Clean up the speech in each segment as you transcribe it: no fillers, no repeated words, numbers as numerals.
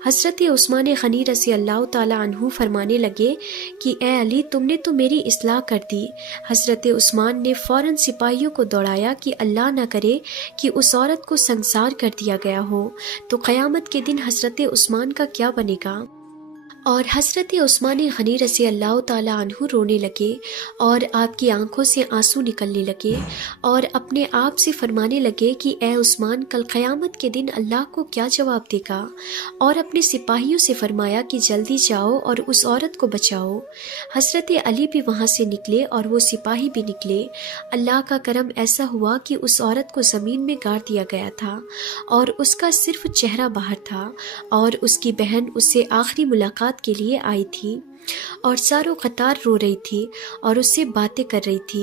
حضرت عثمان غنی رضی اللہ تعالی عنہ فرمانے لگے کہ اے علی، تم نے تو میری اصلاح کر دی۔ حضرت عثمان نے فوراً سپاہیوں کو دوڑایا کہ اللہ نہ کرے کہ اس عورت کو سنسار کر دیا گیا ہو تو قیامت کے دن حضرت عثمان کا کیا بنے گا۔ اور حضرت عثمان غنی رضی اللہ تعالی عنہ رونے لگے اور آپ کی آنکھوں سے آنسو نکلنے لگے اور اپنے آپ سے فرمانے لگے کہ اے عثمان، کل قیامت کے دن اللہ کو کیا جواب دے گا؟ اور اپنے سپاہیوں سے فرمایا کہ جلدی جاؤ اور اس عورت کو بچاؤ۔ حضرت علی بھی وہاں سے نکلے اور وہ سپاہی بھی نکلے۔ اللہ کا کرم ایسا ہوا کہ اس عورت کو زمین میں گاڑ دیا گیا تھا اور اس کا صرف چہرہ باہر تھا، اور اس کی بہن اس سے آخری ملاقات کے لیے آئی تھی اور ساروں قطار رو رہی تھی اور اس سے باتیں کر رہی تھی۔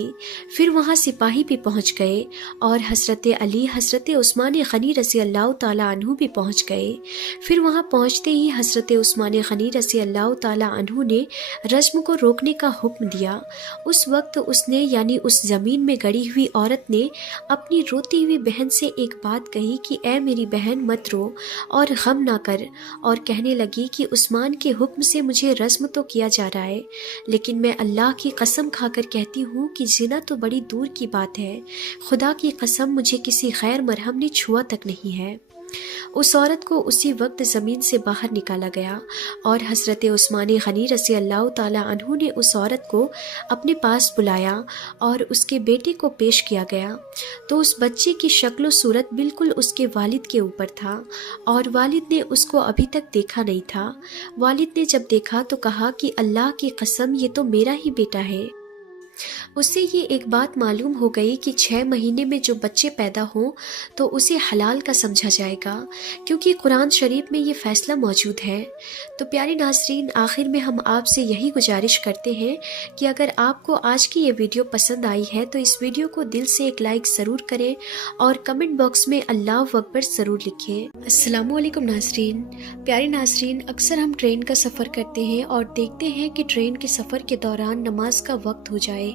پھر وہاں سپاہی بھی پہنچ گئے اور حضرت علی، حضرت عثمان غنی رضی اللہ تعالی عنہ بھی پہنچ گئے۔ پھر وہاں پہنچتے ہی حضرت عثمان غنی رضی اللہ تعالی عنہ نے رجم کو روکنے کا حکم دیا۔ اس وقت اس نے، یعنی اس زمین میں گڑی ہوئی عورت نے اپنی روتی ہوئی بہن سے ایک بات کہی کہ اے میری بہن، مت رو اور غم نہ کر، اور کہنے لگی کہ عثمان کے حکم سے مجھے رجم تو کیا جا رہا ہے، لیکن میں اللہ کی قسم کھا کر کہتی ہوں کہ زنا تو بڑی دور کی بات ہے، خدا کی قسم مجھے کسی غیر مرحم نے چھوا تک نہیں ہے۔ اس عورت کو اسی وقت زمین سے باہر نکالا گیا اور حضرت عثمان غنی رضی اللہ تعالی عنہ نے اس عورت کو اپنے پاس بلایا اور اس کے بیٹے کو پیش کیا گیا تو اس بچے کی شکل و صورت بالکل اس کے والد کے اوپر تھا، اور والد نے اس کو ابھی تک دیکھا نہیں تھا۔ والد نے جب دیکھا تو کہا کہ اللہ کی قسم، یہ تو میرا ہی بیٹا ہے۔ اس سے یہ ایک بات معلوم ہو گئی کہ 6 مہینے میں جو بچے پیدا ہوں تو اسے حلال کا سمجھا جائے گا، کیونکہ قرآن شریف میں یہ فیصلہ موجود ہے۔ تو پیارے ناظرین، آخر میں ہم آپ سے یہی گزارش کرتے ہیں کہ اگر آپ کو آج کی یہ ویڈیو پسند آئی ہے تو اس ویڈیو کو دل سے ایک لائک ضرور کریں اور کمنٹ باکس میں اللہ اکبر ضرور لکھیں۔ السلام علیکم ناظرین۔ پیارے ناظرین، اکثر ہم ٹرین کا سفر کرتے ہیں اور دیکھتے ہیں کہ ٹرین کے سفر کے دوران نماز کا وقت ہو جائے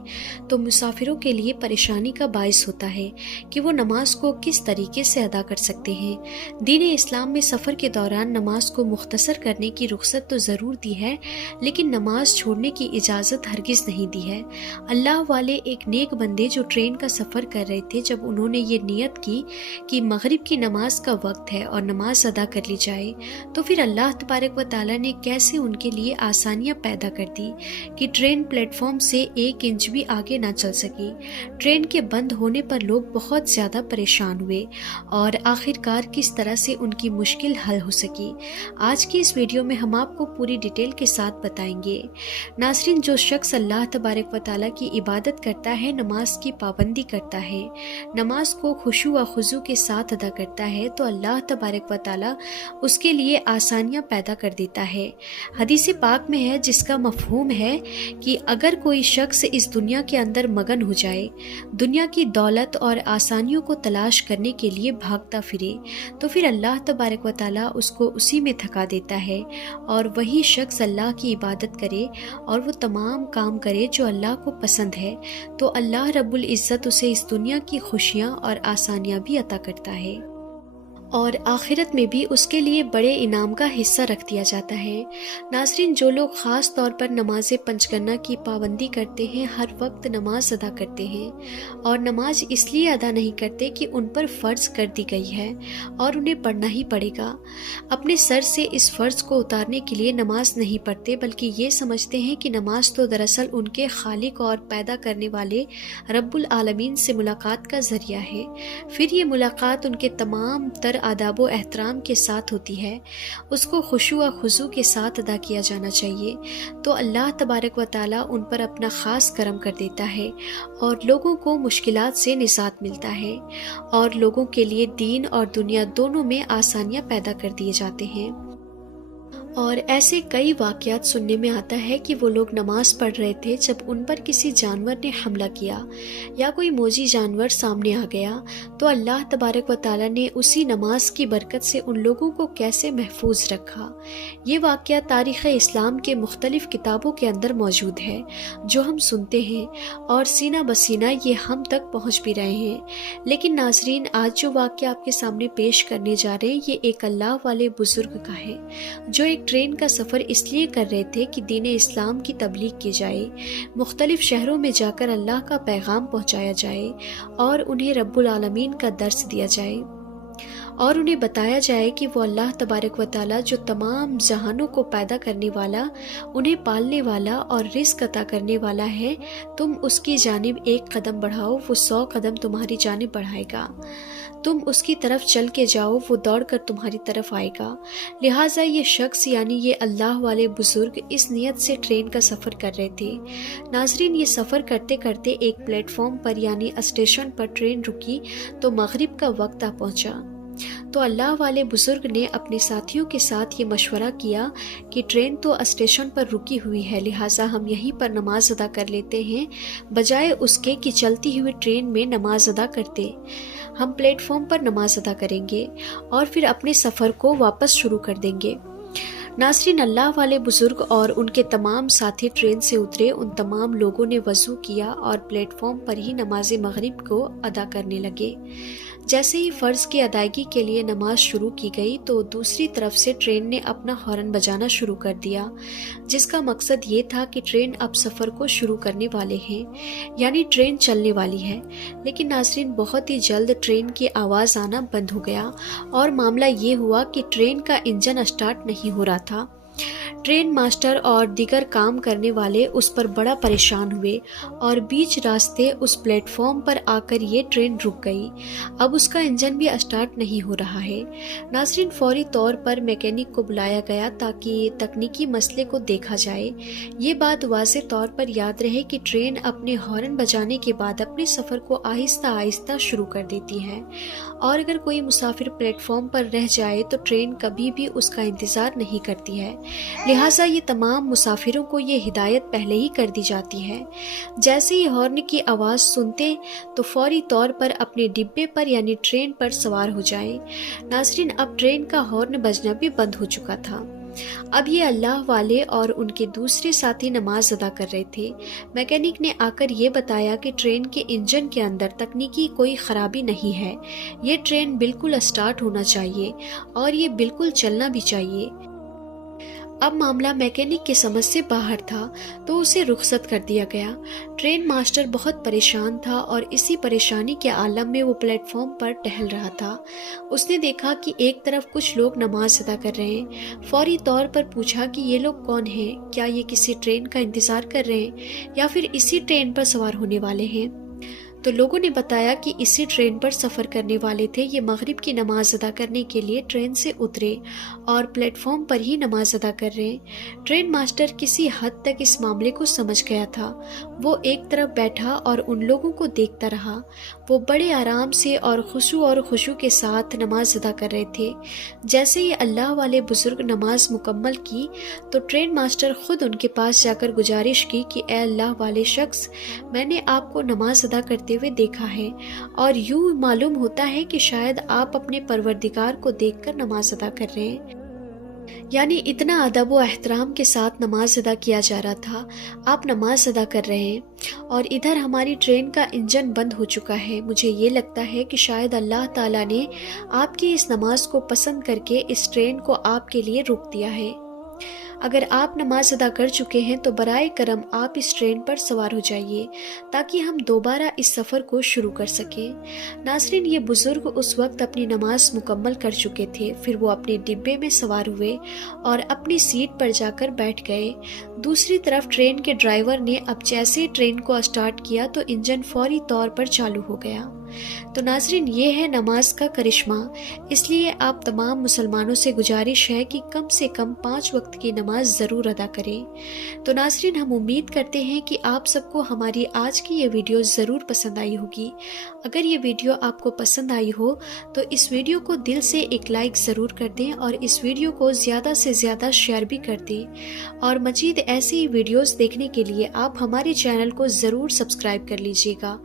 تو مسافروں کے لیے پریشانی کا باعث ہوتا ہے کہ وہ نماز کو کس طریقے سے ادا کر سکتے ہیں۔ دین اسلام میں سفر کے دوران نماز کو مختصر کرنے کی رخصت تو ضرور دی ہے، لیکن نماز چھوڑنے کی اجازت ہرگز نہیں دی ہے۔ اللہ والے ایک نیک بندے جو ٹرین کا سفر کر رہے تھے، جب انہوں نے یہ نیت کی کہ مغرب کی نماز کا وقت ہے اور نماز ادا کر لی جائے، تو پھر اللہ تبارک و تعالیٰ نے کیسے ان کے لیے آسانیاں پیدا کر دی کہ ٹرین پلیٹ فارم سے 1 انچ بھی آگے نہ چل سکی۔ ٹرین کے بند ہونے پر لوگ بہت زیادہ پریشان ہوئے اور آخرکار کس طرح سے ان کی مشکل حل ہو سکی، آج کی اس ویڈیو میں ہم آپ کو پوری ڈیٹیل کے ساتھ بتائیں گے۔ ناظرین، جو شخص اللہ تبارک و تعالیٰ کی عبادت کرتا ہے، نماز کی پابندی کرتا ہے، نماز کو خشوع و خضوع کے ساتھ ادا کرتا ہے، تو اللہ تبارک و تعالیٰ اس کے لیے آسانیاں پیدا کر دیتا ہے۔ حدیث پاک میں ہے، جس کا مفہوم ہے کہ اگر کوئی شخص اس دنیا کے اندر مگن ہو جائے، دنیا کی دولت اور آسانیوں کو تلاش کرنے کے لیے بھاگتا پھرے، تو پھر اللہ تبارک و تعالیٰ اس کو اسی میں تھکا دیتا ہے، اور وہی شخص اللہ کی عبادت کرے اور وہ تمام کام کرے جو اللہ کو پسند ہے، تو اللہ رب العزت اسے اس دنیا کی خوشیاں اور آسانیاں بھی عطا کرتا ہے، اور آخرت میں بھی اس کے لیے بڑے انعام کا حصہ رکھ دیا جاتا ہے۔ ناظرین، جو لوگ خاص طور پر نماز پنجگنا کی پابندی کرتے ہیں، ہر وقت نماز ادا کرتے ہیں، اور نماز اس لیے ادا نہیں کرتے کہ ان پر فرض کر دی گئی ہے اور انہیں پڑھنا ہی پڑے گا، اپنے سر سے اس فرض کو اتارنے کے لیے نماز نہیں پڑھتے، بلکہ یہ سمجھتے ہیں کہ نماز تو دراصل ان کے خالق اور پیدا کرنے والے رب العالمین سے ملاقات کا ذریعہ ہے۔ پھر یہ ملاقات ان کے تمام تر آداب و احترام کے ساتھ ہوتی ہے، اس کو خشوع و خضوع کے ساتھ ادا کیا جانا چاہیے، تو اللہ تبارک و تعالیٰ ان پر اپنا خاص کرم کر دیتا ہے اور لوگوں کو مشکلات سے نجات ملتا ہے، اور لوگوں کے لیے دین اور دنیا دونوں میں آسانیاں پیدا کر دیے جاتے ہیں۔ اور ایسے کئی واقعات سننے میں آتا ہے کہ وہ لوگ نماز پڑھ رہے تھے جب ان پر کسی جانور نے حملہ کیا یا کوئی موذی جانور سامنے آ گیا تو اللہ تبارک و تعالیٰ نے اسی نماز کی برکت سے ان لوگوں کو کیسے محفوظ رکھا۔ یہ واقعہ تاریخ اسلام کے مختلف کتابوں کے اندر موجود ہے جو ہم سنتے ہیں اور سینہ بسینہ یہ ہم تک پہنچ بھی رہے ہیں۔ لیکن ناظرین، آج جو واقعہ آپ کے سامنے پیش کرنے جا رہے ہیں یہ ایک اللہ والے بزرگ کا ہے جو ایک ٹرین کا سفر اس لیے کر رہے تھے کہ دین اسلام کی تبلیغ کی جائے، مختلف شہروں میں جا کر اللہ کا پیغام پہنچایا جائے اور انہیں رب العالمین کا درس دیا جائے اور انہیں بتایا جائے کہ وہ اللہ تبارک و تعالیٰ جو تمام جہانوں کو پیدا کرنے والا، انہیں پالنے والا اور رزق عطا کرنے والا ہے۔ تم اس کی جانب ایک قدم بڑھاؤ، وہ 100 قدم تمہاری جانب بڑھائے گا۔ تم اس کی طرف چل کے جاؤ، وہ دوڑ کر تمہاری طرف آئے گا۔ لہٰذا یہ شخص یعنی یہ اللہ والے بزرگ اس نیت سے ٹرین کا سفر کر رہے تھے۔ ناظرین، یہ سفر کرتے کرتے ایک پلیٹ فارم پر یعنی اسٹیشن پر ٹرین رکی تو مغرب کا وقت آ پہنچا۔ تو اللہ والے بزرگ نے اپنے ساتھیوں کے ساتھ یہ مشورہ کیا کہ ٹرین تو اسٹیشن پر رکی ہوئی ہے، لہٰذا ہم یہیں پر نماز ادا کر لیتے ہیں، بجائے اس کے کہ چلتی ہوئی ٹرین میں نماز ادا کرتے۔ ہم پلیٹ فارم پر نماز ادا کریں گے اور پھر اپنے سفر کو واپس شروع کر دیں گے۔ ناظرین، اللہ والے بزرگ اور ان کے تمام ساتھی ٹرین سے اترے۔ ان تمام لوگوں نے وضو کیا اور پلیٹ فارم پر ہی نماز مغرب کو ادا کرنے لگے۔ جیسے ہی فرض کی ادائیگی کے لیے نماز شروع کی گئی تو دوسری طرف سے ٹرین نے اپنا ہارن بجانا شروع کر دیا، جس کا مقصد یہ تھا کہ ٹرین اب سفر کو شروع کرنے والے ہیں، یعنی ٹرین چلنے والی ہے۔ لیکن ناظرین، بہت ہی جلد ٹرین کی آواز آنا بند ہو گیا اور معاملہ یہ ہوا کہ ٹرین کا انجن اسٹارٹ نہیں ہو رہا تھا۔ ٹرین ماسٹر اور دیگر کام کرنے والے اس پر بڑا پریشان ہوئے اور بیچ راستے اس پلیٹ فارم پر آ کر یہ ٹرین رک گئی۔ اب اس کا انجن بھی اسٹارٹ نہیں ہو رہا ہے۔ ناظرین، فوری طور پر میکینک کو بلایا گیا تاکہ تکنیکی مسئلے کو دیکھا جائے۔ یہ بات واضح طور پر یاد رہے کہ ٹرین اپنے ہارن بجانے کے بعد اپنے سفر کو آہستہ آہستہ شروع کر دیتی ہے، اور اگر کوئی مسافر پلیٹ فارم پر رہ جائے تو ٹرین کبھی بھی اس کا انتظار نہیں کرتی ہے۔ لہٰذا یہ تمام مسافروں کو یہ ہدایت پہلے ہی کر دی جاتی ہے، جیسے ہی ہارن کی آواز سنتے تو فوری طور پر اپنے ڈبے پر یعنی ٹرین پر سوار ہو جائیں۔ ناظرین، اب ٹرین کا ہارن بجنا بھی بند ہو چکا تھا۔ اب یہ اللہ والے اور ان کے دوسرے ساتھی نماز ادا کر رہے تھے۔ میکینک نے آ کر یہ بتایا کہ ٹرین کے انجن کے اندر تکنیکی کوئی خرابی نہیں ہے، یہ ٹرین بالکل اسٹارٹ ہونا چاہیے اور یہ بالکل چلنا بھی چاہیے۔ اب معاملہ میکینک کی سمجھ سے باہر تھا تو اسے رخصت کر دیا گیا۔ ٹرین ماسٹر بہت پریشان تھا اور اسی پریشانی کے عالم میں وہ پلیٹ فارم پر ٹہل رہا تھا۔ اس نے دیکھا کہ ایک طرف کچھ لوگ نماز ادا کر رہے ہیں۔ فوری طور پر پوچھا کہ یہ لوگ کون ہیں، کیا یہ کسی ٹرین کا انتظار کر رہے ہیں یا پھر اسی ٹرین پر سوار ہونے والے ہیں؟ تو لوگوں نے بتایا کہ اسی ٹرین پر سفر کرنے والے تھے۔ یہ مغرب کی نماز ادا کرنے کے لیے ٹرین سے اترے اور پلیٹ فارم پر ہی نماز ادا کر رہے ہیں۔ ٹرین ماسٹر کسی حد تک اس معاملے کو سمجھ گیا تھا۔ وہ ایک طرف بیٹھا اور ان لوگوں کو دیکھتا رہا۔ وہ بڑے آرام سے اور خشوع کے ساتھ نماز ادا کر رہے تھے۔ جیسے ہی اللہ والے بزرگ نماز مکمل کی تو ٹرین ماسٹر خود ان کے پاس جا کر گزارش کی کہ اے اللہ والے شخص، میں نے آپ کو نماز ادا کرتے ہوئے دیکھا ہے اور یوں معلوم ہوتا ہے کہ شاید آپ اپنے پروردگار کو دیکھ کر نماز ادا کر رہے ہیں۔ یعنی اتنا ادب و احترام کے ساتھ نماز ادا کیا جا رہا تھا۔ آپ نماز ادا کر رہے ہیں اور ادھر ہماری ٹرین کا انجن بند ہو چکا ہے۔ مجھے یہ لگتا ہے کہ شاید اللہ تعالیٰ نے آپ کی اس نماز کو پسند کر کے اس ٹرین کو آپ کے لیے روک دیا ہے۔ اگر آپ نماز ادا کر چکے ہیں تو برائے کرم آپ اس ٹرین پر سوار ہو جائیے تاکہ ہم دوبارہ اس سفر کو شروع کر سکیں۔ ناظرین، یہ بزرگ اس وقت اپنی نماز مکمل کر چکے تھے۔ پھر وہ اپنے ڈبے میں سوار ہوئے اور اپنی سیٹ پر جا کر بیٹھ گئے۔ دوسری طرف ٹرین کے ڈرائیور نے اب جیسے ٹرین کو اسٹارٹ کیا تو انجن فوری طور پر چالو ہو گیا۔ تو ناظرین یہ ہے نماز کا کرشمہ، اس لیے آپ تمام مسلمانوں سے گزارش ہے کہ کم سے کم 5 وقت کی نماز ضرور ادا کریں۔ تو ناظرین ہم امید کرتے ہیں کہ آپ سب کو ہماری آج کی یہ ویڈیو ضرور پسند آئی ہوگی۔ اگر یہ ویڈیو آپ کو پسند آئی ہو تو اس ویڈیو کو دل سے ایک لائک ضرور کر دیں اور اس ویڈیو کو زیادہ سے زیادہ شیئر بھی کر دیں، اور مزید ایسی ہی ویڈیوز دیکھنے کے لیے آپ ہمارے چینل کو ضرور سبسکرائب کر لیجئے گا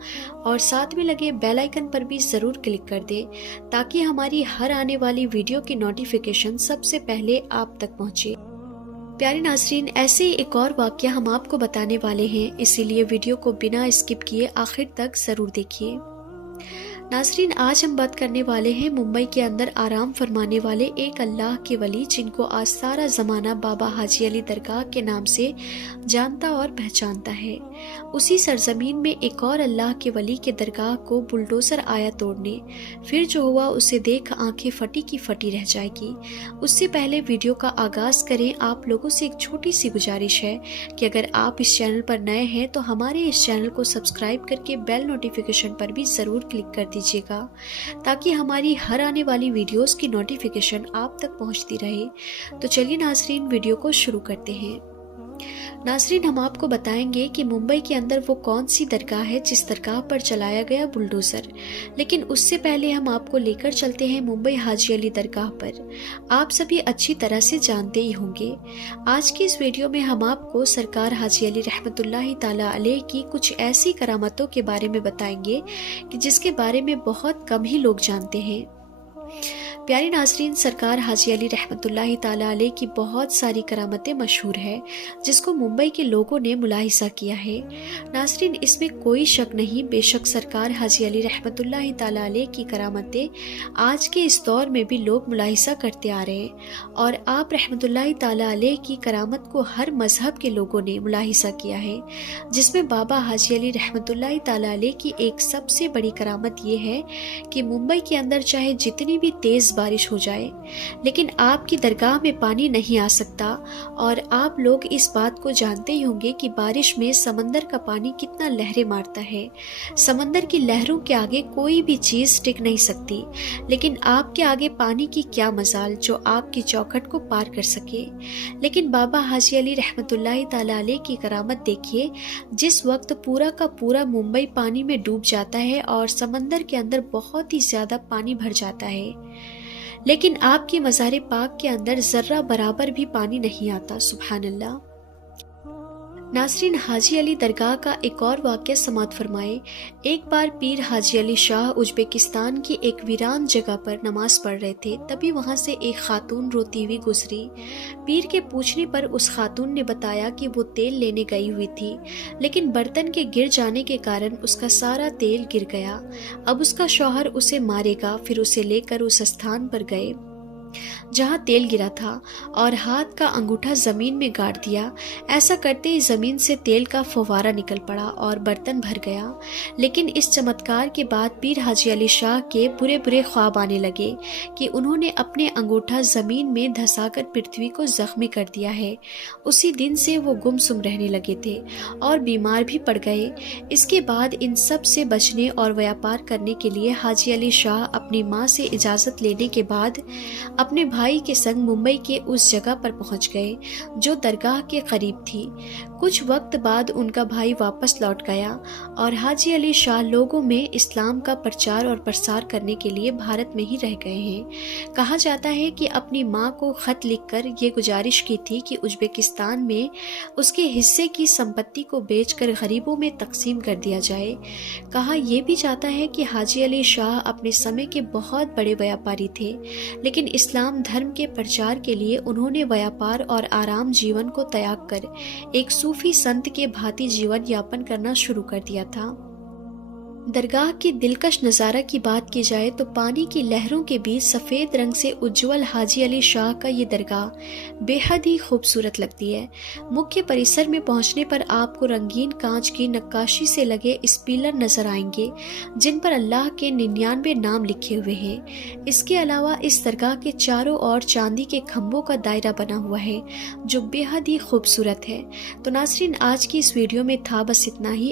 اور ساتھ میں لگے بیل آئیکن پر بھی ضرور کلک کر دیں تاکہ ہماری ہر آنے والی ویڈیو کی نوٹیفیکیشن سب سے پہلے آپ تک پہنچے۔ پیارے ناظرین ایسے ہی ایک اور واقعہ ہم آپ کو بتانے والے ہیں، اسی لیے ویڈیو کو بنا اسکپ کیے آخر تک ضرور دیکھیے۔ ناظرین آج ہم بات کرنے والے ہیں ممبئی کے اندر آرام فرمانے والے ایک اللہ کے ولی جن کو آج سارا زمانہ بابا حاجی علی درگاہ کے نام سے جانتا اور پہچانتا ہے۔ اسی سرزمین میں ایک اور اللہ کے ولی کے درگاہ کو بلڈوزر آیا توڑنے، پھر جو ہوا اسے دیکھ آنکھیں پھٹی کی پھٹی رہ جائے گی۔ اس سے پہلے ویڈیو کا آغاز کریں آپ لوگوں سے ایک چھوٹی سی گزارش ہے کہ اگر آپ اس چینل پر نئے ہیں تو ہمارے اس چینل کو سبسکرائب کر کے بیل نوٹیفیکیشن پر بھی ضرور کلک کر دیجیے گا تاکہ ہماری ہر آنے والی ویڈیوز کی نوٹیفیکیشن آپ تک پہنچتی رہے۔ تو چلیے ناظرین ویڈیو کو شروع کرتے ہیں۔ ناظرین ہم آپ کو بتائیں گے کہ ممبئی کے اندر وہ کون سی درگاہ ہے جس درگاہ پر چلایا گیا بلڈوزر، لیکن اس سے پہلے ہم آپ کو لے کر چلتے ہیں ممبئی حاجی علی درگاہ پر۔ آپ سبھی اچھی طرح سے جانتے ہی ہوں گے۔ آج کی اس ویڈیو میں ہم آپ کو سرکار حاجی علی رحمت اللہ تعالی علیہ کی کچھ ایسی کرامتوں کے بارے میں بتائیں گے کہ جس کے بارے میں بہت کم ہی لوگ جانتے ہیں۔ پیارے ناظرین سرکار حاجی علی رحمت اللہ تعالی علیہ کی بہت ساری کرامتیں مشہور ہے جس کو ممبئی کے لوگوں نے ملاحظہ کیا ہے۔ ناظرین اس میں کوئی شک نہیں، بے شک سرکار حاجی علی رحمت اللہ تعالی علیہ کی کرامتیں آج کے اس دور میں بھی لوگ ملاحظہ کرتے آ رہے ہیں، اور آپ رحمت اللہ تعالی علیہ کی کرامت کو ہر مذہب کے لوگوں نے ملاحظہ کیا ہے، جس میں بابا حاجی علی رحمت اللہ تعالی علیہ کی ایک سب سے بڑی کرامت یہ ہے کہ ممبئی کے اندر چاہے جتنی بھی تیز بارش ہو جائے لیکن آپ کی درگاہ میں پانی نہیں آ سکتا، اور آپ لوگ اس بات کو جانتے ہی ہوں گے کہ بارش میں سمندر کا پانی کتنا لہریں مارتا ہے۔ سمندر کی لہروں کے آگے کوئی بھی چیز ٹک نہیں سکتی، لیکن آپ کے آگے پانی کی کیا مجال جو آپ کی چوکھٹ کو پار کر سکے۔ لیکن بابا حاجی علی رحمت اللہ تعالی علیہ کی کرامت دیکھیے، جس وقت پورا کا پورا ممبئی پانی میں ڈوب جاتا ہے اور سمندر کے اندر بہت ہی زیادہ پانی بھر جاتا ہے، لیکن آپ کی مزار پاک کے اندر ذرہ برابر بھی پانی نہیں آتا۔ سبحان اللہ۔ ناظرین حاجی علی درگاہ کا ایک اور واقعہ سماعت فرمائے۔ ایک بار پیر حاجی علی شاہ ازبکستان کی ایک ویران جگہ پر نماز پڑھ رہے تھے، تبھی وہاں سے ایک خاتون روتی ہوئی گزری۔ پیر کے پوچھنے پر اس خاتون نے بتایا کہ وہ تیل لینے گئی ہوئی تھی، لیکن برتن کے گر جانے کے کارن اس کا سارا تیل گر گیا۔ اب اس کا شوہر اسے مارے گا، پھر اسے لے کر اس استھان پر گئے جہاں تیل گرا تھا اور ہاتھ کا انگوٹھا زمین میں گاڑ دیا۔ ایسا کرتے ہی زمین سے تیل کا فوارہ نکل پڑا اور برتن بھر گیا۔ لیکن اس چمتکار کے بعد پیر حاجی علی شاہ کے برے برے خواب آنے لگے کہ انہوں نے اپنے انگوٹھا زمین میں دھسا کر پرتھوی کو زخمی کر دیا ہے۔ اسی دن سے وہ گمسم رہنے لگے تھے اور بیمار بھی پڑ گئے۔ اس کے بعد ان سب سے بچنے اور ویاپار کرنے کے لیے حاجی علی شاہ اپنی ماں سے اجازت لینے کے بعد اپنے بھائی کے سنگ ممبئی کے اس جگہ پر پہنچ گئے جو درگاہ کے قریب تھی۔ کچھ وقت بعد ان کا بھائی واپس لوٹ گیا اور حاجی علی شاہ لوگوں میں اسلام کا پرچار اور پرسار کرنے کے لیے بھارت میں ہی رہ گئے ہیں۔ کہا جاتا ہے کہ اپنی ماں کو خط لکھ کر یہ گزارش کی تھی کہ ازبکستان میں اس کے حصے کی سمپتی کو بیچ کر غریبوں میں تقسیم کر دیا جائے۔ کہا یہ بھی جاتا ہے کہ حاجی علی شاہ اپنے سمے کے بہت بڑے ویاپاری تھے، لیکن اسلام دھرم کے پرچار کے لیے انہوں نے ویاپار اور آرام جیون کو تیاگ کر ایک صوفی سنت کے بھانتی جیون یاپن کرنا شروع کر دیا تھا۔ درگاہ کی دلکش نظارہ کی بات کی جائے تو پانی کی لہروں کے بیچ سفید رنگ سے اجول حاجی علی شاہ کا یہ درگاہ بے حد ہی خوبصورت لگتی ہے۔ مکھیہ پریسر میں پہنچنے پر آپ کو رنگین کانچ کی نقاشی سے لگے اسپیلر نظر آئیں گے جن پر اللہ کے 99 نام لکھے ہوئے ہیں۔ اس کے علاوہ اس درگاہ کے چاروں اور چاندی کے کھمبوں کا دائرہ بنا ہوا ہے جو بے حد ہی خوبصورت ہے۔ تو ناظرین آج کی اس ویڈیو میں تھا بس اتنا ہی۔